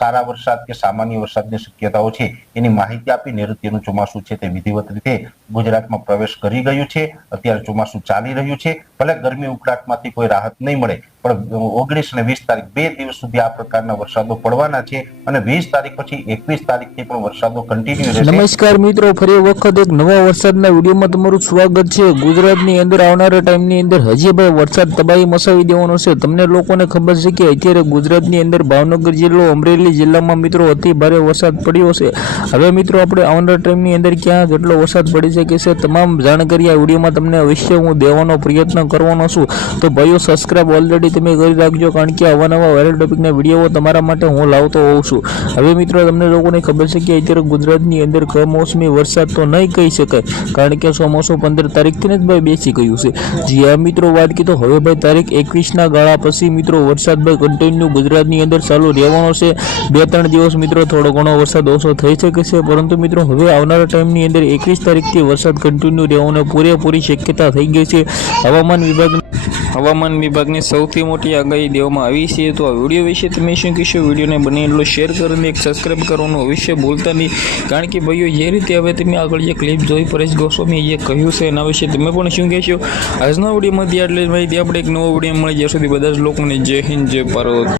સારા વરસાદ કે સામાન્ય વરસાદની શક્યતાઓ છે એની માહિતી આપી નૈઋત્યનું ચોમાસું છે તે વિધિવત રીતે ગુજરાતમાં પ્રવેશ કરી ગયું છે। અત્યારે ચોમાસું ચાલી રહ્યું છે। ભલે ગરમી ઉકળાટમાંથી કોઈ રાહત નહીં મળે પણ 19 અને 20 તારીખ 2 દિવસ સુધી આ પ્રકારના વરસાદો પડવાના છે અને 20 તારીખ પછી 21 તારીખથી પણ વરસાદો કન્ટિન્યુ રહેશે। નમસ્કાર મિત્રો, ફરી વખત એક નવા વરસાદના વિડીયોમાં તમારું સ્વાગત છે। ગુજરાતની અંદર આવનારા ટાઈમની અંદર હજી ભાઈ વરસાદ તબાહી મચાવી દેવાનો છે। તમને લોકોને ખબર છે કે અત્યારે ગુજરાતની અંદર ભાવનગર જિલ્લો, અમરેલી જિલ્લામાં મિત્રો અતિ ભારે વરસાદ પડ્યો છે। હવે મિત્રો આપણે આવનારા ટાઈમની અંદર ક્યાં કેટલો વરસાદ પડી શકે છે તમામ જાણકારી આ વિડીયોમાં તમને અવશ્ય હું દેવાનો પ્રયત્ન કરવાનો છું। તો ભાઈઓ સબસ્ક્રાઇબ ઓલરેડી તમે કરી રાખજો, કારણ કે આવા નવા વાયરલ ટોપિકના વિડીયો તમારા માટે હું લાવતો હોઉં છું। હવે મિત્રો તમને લોકોને ખબર છે કે અત્યારે ગુજરાતની અંદર કમોસમી વરસાદ તો નહીં કહી શકાય, કારણ કે ચોમાસું 15 તારીખથી જ ભાઈ બેસી ગયું છે। જી આ મિત્રો વાત કીધો હવે ભાઈ તારીખ 21ના ગાળા પછી મિત્રો વરસાદ ભાઈ કન્ટિન્યુ ગુજરાતની અંદર ચાલુ રહેવાનો છે। 2-3 દિવસ મિત્રો થોડો ઘણો વરસાદ ઓછો થઈ શકે છે, પરંતુ મિત્રો હવે આવનારા ટાઈમની અંદર 21 તારીખથી વરસાદ કન્ટિન્યુ રહેવાનો પૂરેપૂરી શક્યતા થઈ ગઈ છે। હવામાન વિભાગની સૌથી મોટી આગાહી દેવામાં આવી છે। તો આ વિડીયો વિશે તમે શું કહેશો? વિડીયોને બને એટલો શેર કરીને એક સબસ્ક્રાઇબ કરવાનું અવશ્ય ભૂલતા નહીં, કારણ કે ભાઈઓ જે રીતે હવે તમે આગળ જે ક્લિપ જોઈ પરેશ ગોસ્વામીએ જે કહ્યું છે એના વિશે તમે પણ શું કહેશો? આજના વિડીયોમાંથી આટલી જ માહિતી, આપણે એક નવો વિડીયો મળી જ્યાં સુધી બધા જ લોકોને જય હિન્દ, જય ભારત।